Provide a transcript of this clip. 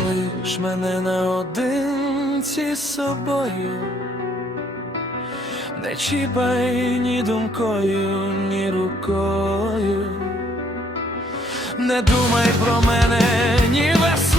Залиш мене наодинці з собою. Не чіпай ні думкою, ні рукою. Не думай про мене ні весело.